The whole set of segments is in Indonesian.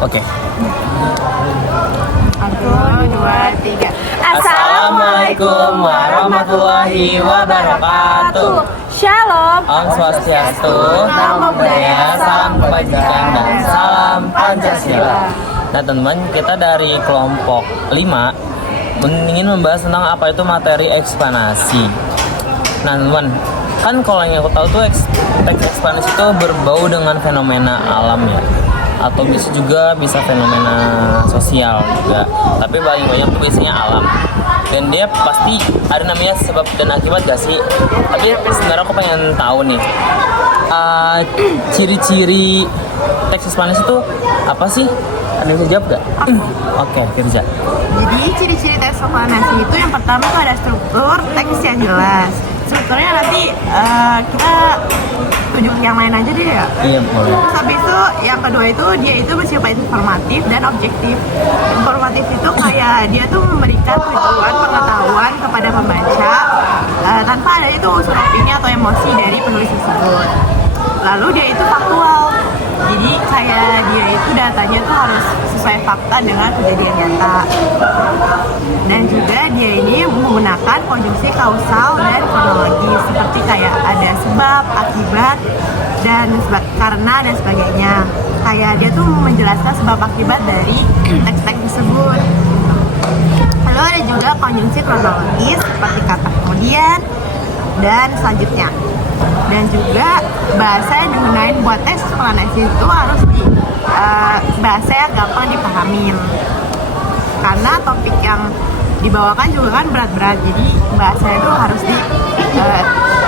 Oke. 1, 2, 3. Assalamualaikum warahmatullahi wabarakatuh. Shalom. Om Swastiastu, Namo Buddhaya, salam kebajikan dan salam Pancasila. Nah teman-teman, kita dari kelompok 5 ingin membahas tentang apa itu materi eksplanasi. Nah teman-teman, kan kalau yang aku tahu tuh teks eksplanasi itu berbau dengan fenomena alam ya, atau bisa fenomena sosial juga, tapi paling banyak tuh biasanya alam, dan dia pasti ada namanya sebab dan akibat gak sih? Tapi sebenarnya aku pengen tahu nih, ciri-ciri teks eksplanasi itu apa sih? Ada yang bisa jawab gak? Oke, Firza. Jadi ciri-ciri teks eksplanasi itu yang pertama tuh ada struktur teks yang jelas. Strukturnya nanti kita tunjuk yang lain aja deh ya. Iya, boleh. Terus habis itu yang kedua itu dia itu bersifat informatif dan objektif. Informatif itu kayak dia tuh memberikan tujuan pengetahuan kepada pembaca tanpa ada itu unsur opini atau emosi dari penulis tersebut. Lalu dia itu faktual. Jadi kayak dia itu datanya tuh harus sesuai fakta dengan kejadian nyata. Dan juga dia ini menggunakan konjungsi kausal dan kronologi seperti kayak ada sebab, akibat, dan karena dan sebagainya. Kayak dia tuh menjelaskan sebab akibat dari teks-teks tersebut. Lalu ada juga konjungsi kronologis seperti kata kemudian dan selanjutnya. Dan juga bahasa yang digunakan buat teks eksplanasi itu harus bahasa yang gampang dipahamin. Karena topik yang dibawakan juga kan berat-berat, jadi bahasa itu harus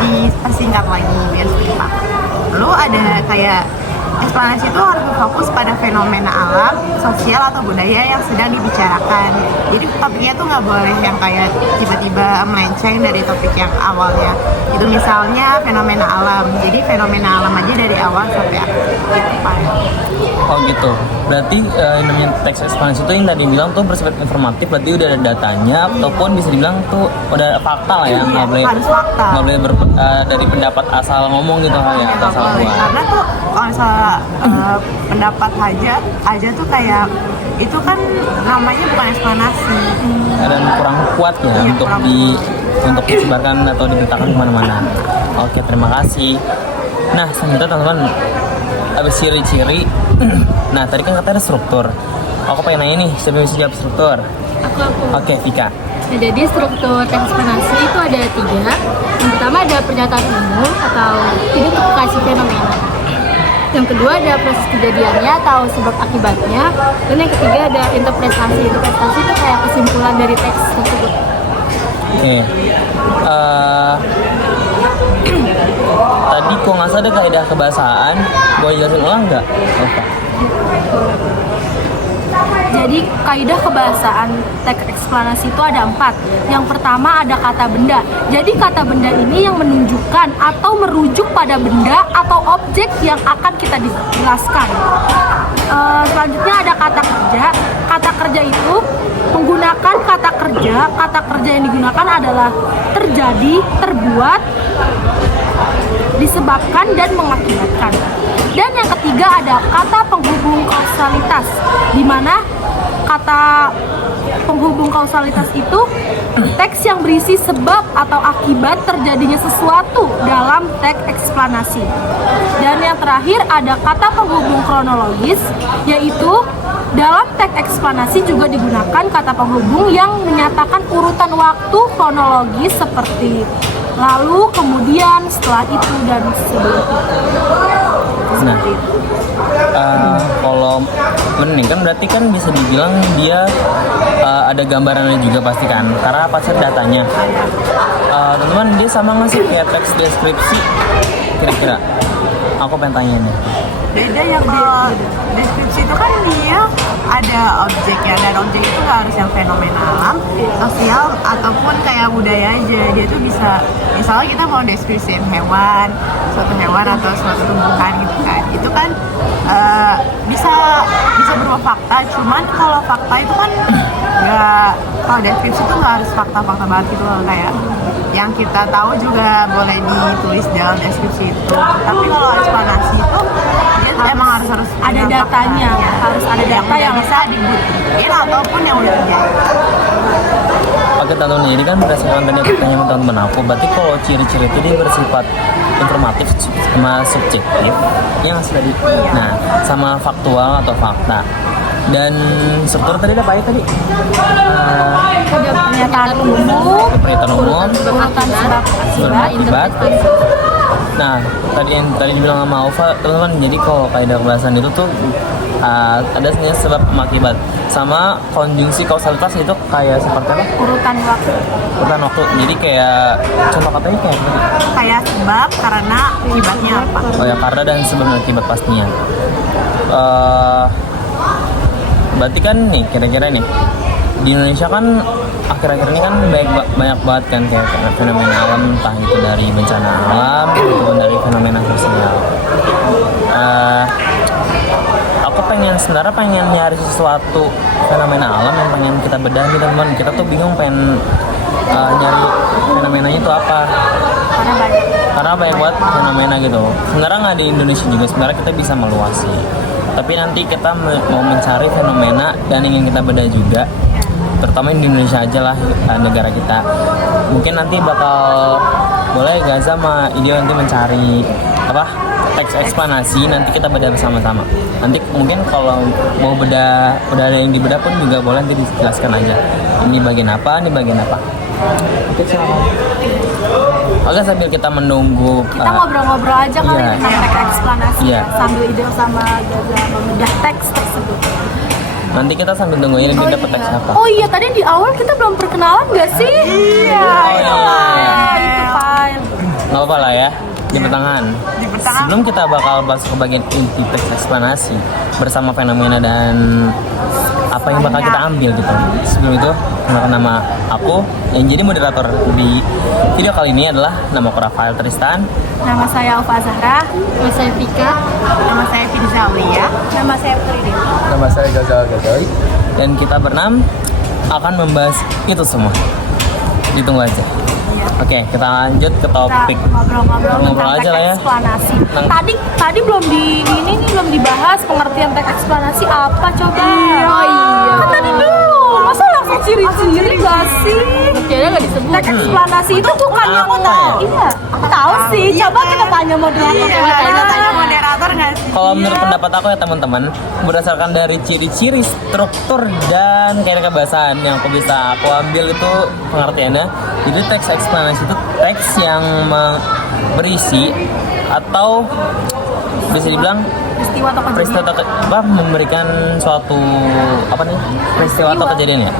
dipersingkat lagi biar cepat. Lalu ada kayak eksplanasi itu harus berfokus pada fenomena alam, sosial atau budaya yang sedang dibicarakan. Jadi topiknya tuh nggak boleh yang kayak tiba-tiba melenceng dari topik yang awalnya. Itu misalnya fenomena alam, jadi fenomena alam aja dari awal sampai akhir. Gitu, Pak. Oh gitu. Berarti yang namanya teks eksplanasi itu yang tadi bilang tuh bersifat informatif, berarti udah ada datanya ataupun bisa dibilang tuh udah fakta lah ya, nggak boleh harus fakta. Nggak boleh dari pendapat asal ngomong gitu ya, atau asal buat. Karena tuh kalau misalnya pendapat aja tuh kayak itu kan namanya bukan eksplanasi. Dan kurang kuat ya, Iya, untuk disebarkan atau diberitakan kemana-mana. Oke, terima kasih. Nah selanjutnya teman-teman, habis ciri-ciri. Nah tadi kan katanya ada struktur. Aku pengen nanya nih, siapa yang bisa jawab struktur? Aku. Oke, Vika. Nah, jadi struktur teks eksplanasi itu ada 3. Yang pertama ada pernyataan umum atau identifikasi fenomena. Yang kedua ada proses kejadiannya atau sebab akibatnya. Dan yang ketiga ada interpretasi. Interpretasi itu kayak kesimpulan dari teks tersebut. Oke. Tadi kok nggak salah ada kaidah kebahasaan. Boleh jelasin ulang nggak? Oke. Jadi kaidah kebahasaan teks eksplanasi itu ada 4. Yang pertama ada kata benda. Jadi kata benda ini yang menunjukkan atau merujuk pada benda atau objek yang akan kita jelaskan. Selanjutnya ada kata kerja. Kata kerja itu menggunakan kata kerja. Kata kerja yang digunakan adalah terjadi, terbuat, disebabkan, dan mengakibatkan. Dan yang ketiga ada kata penghubung kausalitas, di mana kata penghubung kausalitas itu teks yang berisi sebab atau akibat terjadinya sesuatu dalam teks eksplanasi. Dan yang terakhir ada kata penghubung kronologis, yaitu dalam teks eksplanasi juga digunakan kata penghubung yang menyatakan urutan waktu kronologis seperti lalu, kemudian, setelah itu, dan sebelum itu. Nah, kalau mending kan berarti kan bisa dibilang dia ada gambarannya juga pasti kan, karena pasti datanya. Teman-teman, dia sama nggak sih kayak teks deskripsi kira-kira? Aku pengen tanya nih. Beda ya, kalau deskripsi itu kan dia ada objek ya, dan objek itu nggak harus yang fenomena alam, sosial, ataupun kayak budaya aja. Dia tuh bisa, misalnya kita mau deskripsiin hewan, suatu hewan atau suatu tumbuhan gitu kan, itu kan bisa berupa fakta. Cuman kalau fakta itu kan nggak, kalau deskripsi itu nggak harus fakta-fakta banget gitu loh, kayak yang kita tahu juga boleh ditulis dalam deskripsi itu. Tapi kalau eksplanasi itu dia emang harus ada datanya, harus ada data yang bisa dibuktiin ataupun yang udah terjadi. Oke teman-teman, jadi kan berdasarkan tadi aku tanya sama teman-teman aku, berarti kalau ciri-ciri itu dia bersifat informatif sama subjektif, yang tadi. Nah, sama faktual atau fakta. Dan struktur tadi apa ya tadi? Ada pernyataan umum, Pernyataan umum, urutan sebab akibat. Nah, yang tadi dibilang sama Alfa, teman-teman, jadi kalau kaidah kebahasan itu tuh ada sebenarnya sebab akibat. Sama konjungsi kausalitas itu kayak seperti apa? urutan waktu. Urutan waktu. Jadi kayak contoh katanya kayak apa? Kayak sebab, karena, akibatnya apa. Oh ya, karena dan sebab dan akibat pastinya. Berarti kan nih kira-kira nih di Indonesia kan akhir-akhir ini kan banyak banget kan kayak fenomena alam, entah itu dari bencana alam ataupun dari fenomena sosial. Aku sebenarnya pengen nyari sesuatu fenomena alam yang pengen kita bedah nih teman. Kita tuh bingung pengen nyari fenomenanya itu apa. Karena banyak banget fenomena gitu. Sebenarnya nggak di Indonesia juga. Sebenarnya kita bisa meluasi. Tapi nanti kita mau mencari fenomena dan ingin kita bedah juga, terutama di Indonesia aja lah, negara kita. Mungkin nanti bakal boleh Gaza sama Idio nanti mencari teks eksplanasi, nanti kita bedah bersama-sama. Nanti mungkin kalau mau bedah, udah ada yang dibedah pun juga boleh nanti dijelaskan aja. Ini bagian apa, ini bagian apa. Oke, silakan. Oke, sambil kita menunggu Kita ngobrol-ngobrol aja kali iya. tentang teks eksplanasi sambil ide sama Gaza membedah teks tersebut. nanti kita sambil tunggu ini kita dapat teks apa. Oh iya, tadi di awal kita belum perkenalan gak sih? Iya, itu file. Nggak apa-apa lah ya, di pertengahan. Sebelum kita bakal bahas ke bagian inti teks eksplanasi bersama fenomena dan apa yang bakal kita ambil gitu. Sebelum itu, kenalkan nama aku yang jadi moderator di video kali ini adalah nama aku Rafael Tristan. Nama saya Alfa Zahra. Nama saya Tika. Nama saya Firza Aulia. Nama saya Putri. Nama saya Gazal Gazawi. Dan kita berenam akan membahas itu semua. Ditunggu aja. Oke, kita lanjut ke topik. Ngobrol-ngobrol Ngobrol tentang aja lah teks ya. eksplanasi. Nang- Tadi belum belum dibahas pengertian teks eksplanasi apa coba? Oh iya. Kan tadi belum. Masa langsung ciri-ciri gak sih? Kayaknya gak disebut. Teks eksplanasi itu bukan yang Aku tahu. Iya, aku tahu sih. Coba kita tanya moderator. Tanya moderator nggak sih? Kalau menurut pendapat aku ya teman-teman, berdasarkan dari ciri-ciri, struktur dan kayak kebahasan yang aku ambil itu pengertiannya. Jadi teks eksplanasi itu teks yang berisi atau bisa dibilang peristiwa atau memberikan suatu peristiwa atau kejadian ya,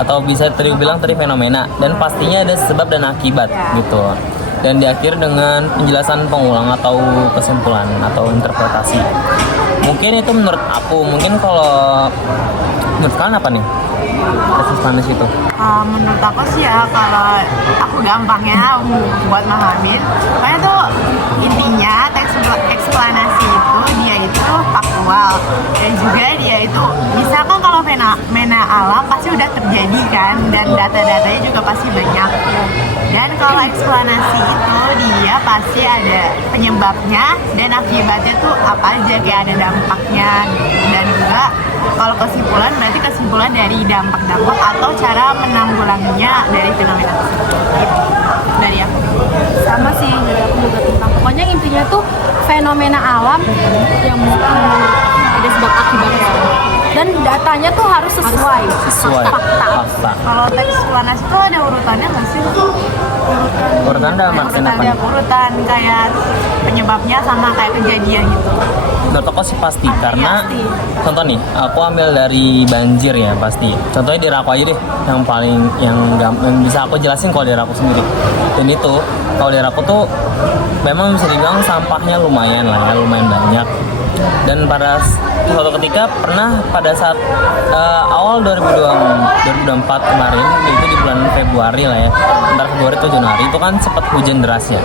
atau bisa dibilang tadi fenomena, dan pastinya ada sebab dan akibat gitu, dan diakhiri dengan penjelasan pengulang atau kesimpulan atau interpretasi. Mungkin itu menurut aku. Mungkin kalau menurut kalian apa nih teks eksplanasi itu? Menurut aku sih ya, kalau aku gampangnya buat mahamin, karena tuh intinya teks eksplanasi itu dia itu faktual, dan juga dia itu misalkan kalau fenomena alam pasti udah terjadi kan, dan data-datanya juga pasti banyak. Dan kalau eksplanasi itu dia pasti ada penyebabnya dan akibatnya tuh apa aja, kayak ada dampaknya, dan juga kalau kesimpulan berarti kesimpulan dari dampak-dampak atau cara menanggulanginya dari fenomena tersebut. Gitu. Dari aku. Sama sih, jadi aku juga tentang pokoknya intinya tuh fenomena alam yang ada sebab akibatnya, dan datanya tuh harus sesuai fakta. Kalau teks eksplanasi tuh ada urutannya nggak sih? Urutan dalam artian apa nih? Urutan kayak penyebabnya sama kayak kejadian gitu. Menurut aku sih pasti, karena contoh nih, aku ambil dari banjir ya pasti. Contohnya di Raku aja deh, yang bisa aku jelasin kalau di Raku sendiri. Dan itu kalau di Raku tuh memang bisa dibilang sampahnya lumayan lah ya, lumayan banyak. Dan pada suatu ketika pernah pada saat awal 2024 kemarin, itu di bulan Februari lah ya, antara Februari atau Januari, itu kan sempat hujan deras ya.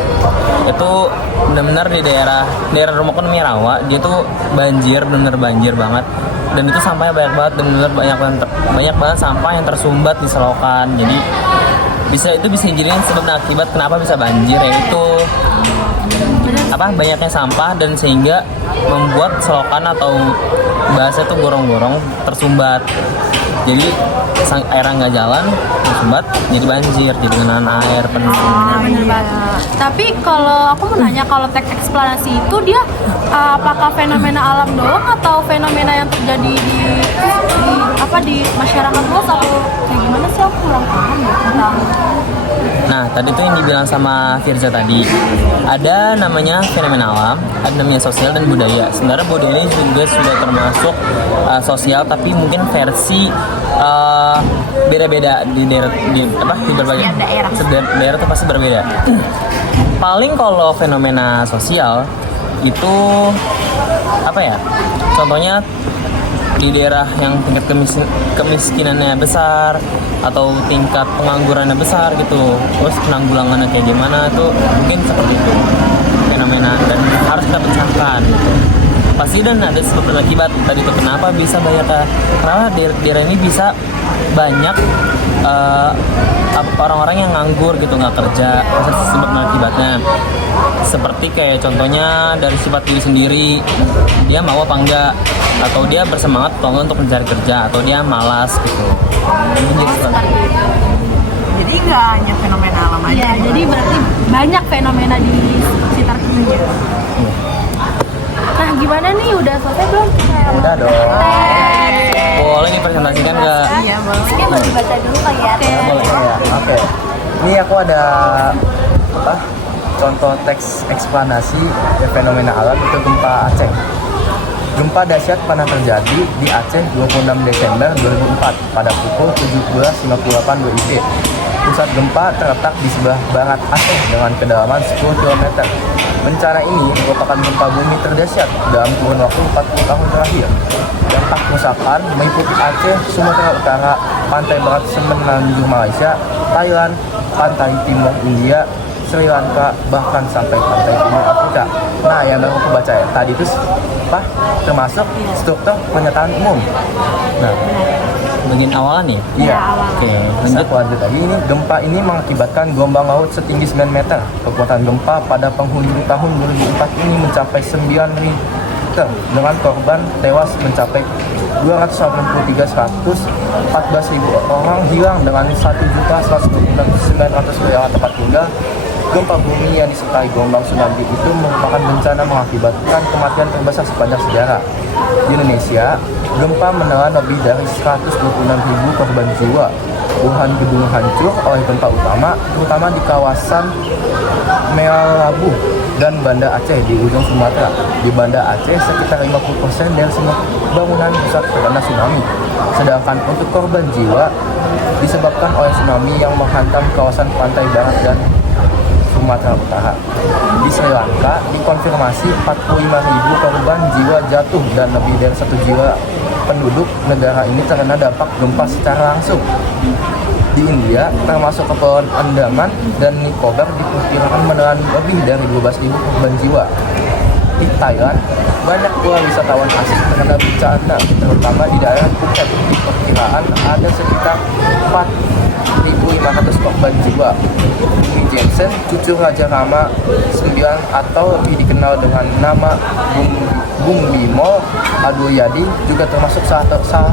Itu benar-benar di daerah rumahku namanya Rawa, dia tuh banjir, benar-benar banjir banget. Dan itu sampahnya banyak banget, benar-benar banyak banget sampah yang tersumbat di selokan. Jadi itu bisa jadi sebab dan akibat kenapa bisa banjir, yaitu banyaknya sampah dan sehingga membuat selokan atau bahasa itu gorong-gorong tersumbat. Jadi airnya nggak jalan, tersumbat, jadi banjir, jadi genangan air penuh. Bener banget. Tapi kalau aku mau nanya, kalau teks eksplanasi itu dia apakah fenomena alam doang atau fenomena yang terjadi di masyarakat luas atau kayak gimana sih, aku kurang paham ya tentang. Nah, tadi tuh yang dibilang sama Firza tadi, ada namanya fenomena alam, ada namanya sosial dan budaya. Sebenarnya budaya ini juga sudah termasuk sosial, tapi mungkin versi beda-beda di berbagai daerah tuh pasti berbeda. Paling kalau fenomena sosial itu contohnya di daerah yang tingkat kemiskinannya besar atau tingkat penganggurannya besar gitu, terus penanggulangannya kayak gimana tuh mungkin seperti itu fenomena, dan harus kita pecahkan gitu. Pasti dan ada sebab dan akibat tadi itu kenapa bisa banyak, karena daerah ini bisa banyak orang-orang yang nganggur gitu, nggak kerja. Sebab dan akibatnya seperti kayak contohnya dari sifat diri sendiri, dia mau apa enggak, atau dia bersemangat atau enggak untuk mencari kerja, atau dia malas gitu. Jadi nggak hanya fenomena alam aja. Iya, jadi berarti banyak fenomena di sekitar kita. Nah, gimana nih, udah selesai belum? Udah dong. Boleh dipresentasikan nggak? Iya, boleh. Mungkin mau dibaca dulu kali ya. Boleh. Ya, oke. Ini aku ada contoh teks eksplanasi fenomena alam itu gempa Aceh. Gempa dahsyat pernah terjadi di Aceh 26 Desember 2004 pada pukul 17.58 WIB. Pusat gempa terletak di sebelah barat Aceh dengan kedalaman 10 km. Bencana ini merupakan gempa bumi terdahsyat dalam kurun waktu 40 tahun terakhir. Dampak kerusakan meliputi Aceh, Sumatera Utara, pantai barat semenanjung Malaysia, Thailand, pantai timur India, Sri Lanka, bahkan sampai pantai timur Afrika. Nah, yang baru aku baca ya, tadi itu termasuk struktur pernyataan umum. Nah, Bagian awalan ya? iya. Oke, Lanjut lagi, ini gempa ini mengakibatkan gelombang laut setinggi 9 meter. Kekuatan gempa pada penghujung tahun 2004 ini mencapai 9 Richter dengan korban tewas mencapai 283.114.000 orang hilang dengan 1.129.900 wilayah tempat tinggal. Gempa bumi yang disertai gelombang tsunami itu merupakan bencana mengakibatkan kematian terbesar sepanjang sejarah. Di Indonesia, gempa menelan lebih dari 126.000 korban jiwa. Puluhan gedung hancur oleh gempa utama, terutama di kawasan Melabuh dan Banda Aceh di ujung Sumatera. Di Banda Aceh, sekitar 50% dari semua bangunan rusak terkena tsunami. Sedangkan untuk korban jiwa disebabkan oleh tsunami yang menghantam kawasan pantai barat dan Sumatera Utara. Di Sri Lanka dikonfirmasi 45.000 korban jiwa jatuh dan lebih dari 1 jiwa penduduk negara ini terkena dampak gempa secara langsung. Di India, termasuk Kepulauan Andaman dan Nicobar diperkirakan menelan lebih dari 12.000 korban jiwa. Di Thailand, banyak pula wisatawan asing terkena bencana, terutama di daerah Phuket. Diperkiraan ada sekitar 4.500 korban jiwa. Bumi Jensen, cucu Raja Rama IX atau lebih dikenal dengan nama Bung Bimo Adulyadin, juga termasuk salah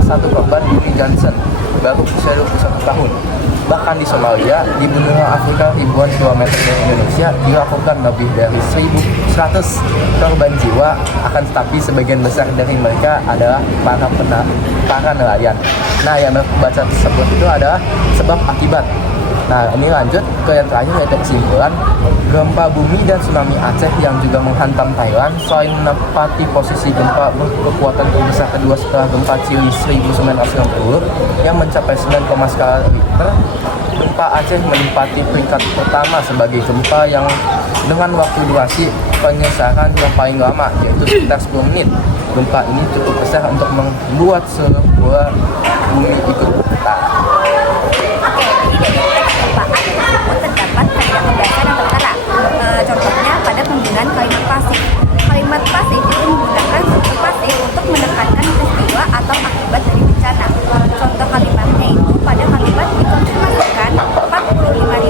satu korban Bumi Jensen, baru usia 21 tahun. Bahkan di Somalia, di benua Afrika ribuan kilometer dari Indonesia, dilaporkan lebih dari 1.100 korban jiwa, akan tetapi sebagian besar dari mereka adalah para nelayan. Nah, yang baca tersebut itu adalah sebab akibat. Nah, ini lanjut ke yang terakhir, yaitu kesimpulan. Gempa bumi dan tsunami Aceh yang juga menghantam Thailand selain menempati posisi gempa berkekuatan terbesar kedua setelah gempa Chili 1990 yang mencapai 9, skala Richter, gempa Aceh menempati peringkat pertama sebagai gempa yang dengan waktu durasi penyesaran yang paling lama, yaitu sekitar 10 menit. Gempa ini cukup besar untuk membuat sebuah bumi ikut bergetar. Terdapat banyak kebiasaan yang tertera. Contohnya pada penggunaan kalimat pasif. Kalimat pasif itu menggunakan struktur pasif untuk menekankan peristiwa atau akibat dari bencana. Contoh kalimatnya itu pada kalimat dikonfirmasikan 45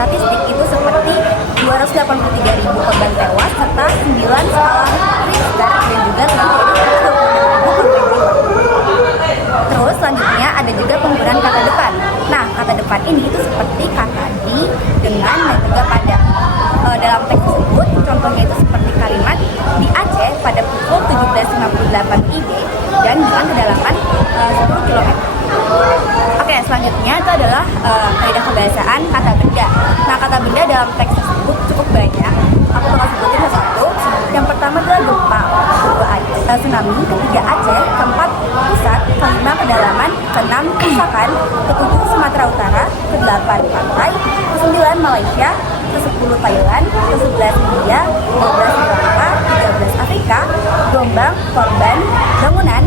statistik itu seperti 283.000 korban tewas serta 9 skala Richter dan juga lebih dari 20.000 korban jiwa. Terus selanjutnya ada juga penggunaan kata depan. Nah, kata depan ini itu seperti kata di, dengan, dan juga pada. Dalam teks tersebut, contohnya itu seperti kalimat di Aceh pada pukul 17.58 IB dan dengan kedalaman 10 km. Oke, selanjutnya itu adalah kaidah kebahasaan kata benda. Nah, kata benda dalam teks tersebut cukup banyak. Aku bakal sebutin satu. Yang pertama adalah gempa, kedua Aceh, tsunami, ketiga Aceh, keempat pusat, kelima kedalaman, keenam kerusakan, ketujuh Sumatera Utara, kedelapan pantai, kesembilan Malaysia, ke-10 Thailand, ke-11 India, 12 Sri Lanka, 13 Afrika, gelombang, korban, bangunan,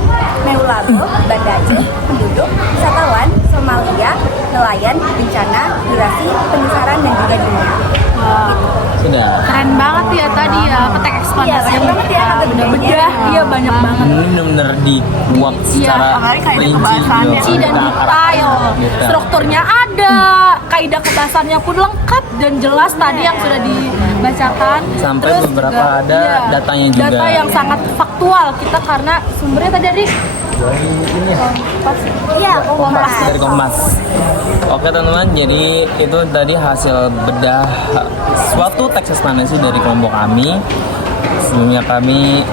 Meulaboh, Banda Aceh, penduduk, wisatawan, Somalia, nelayan, bencana, durasi, penyesaran, dan juga dunia. Sudah. Keren banget ya tadi ya, petek ekspansi. Iya, banyak banget ya kata Bedah, iya banyak banget. Ini bener-bener dibuat secara apalagi kaidah rinci kebahasannya. gitu. Rinci dan detail. Strukturnya ada, kaidah kebahasannya pun lengkap dan jelas tadi yang sudah dibacakan. Sampai Terus beberapa juga, ada datanya juga. Data yang sangat faktual kita karena sumbernya tadi dari Dari ini Iya, Kompas. dari Kompas. Oke teman-teman, jadi itu tadi hasil bedah suatu teks ekspansi dari kelompok kami. Sebelumnya kami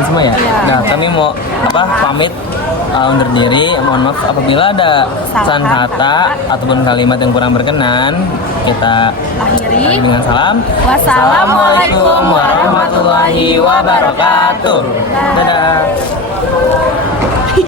semua ya. Nah, kami mau pamit undur diri. Mohon maaf apabila ada salah kata ataupun kalimat yang kurang berkenan. Kita akhiri. dengan salam. Wassalamualaikum warahmatullahi wabarakatuh. Dadah.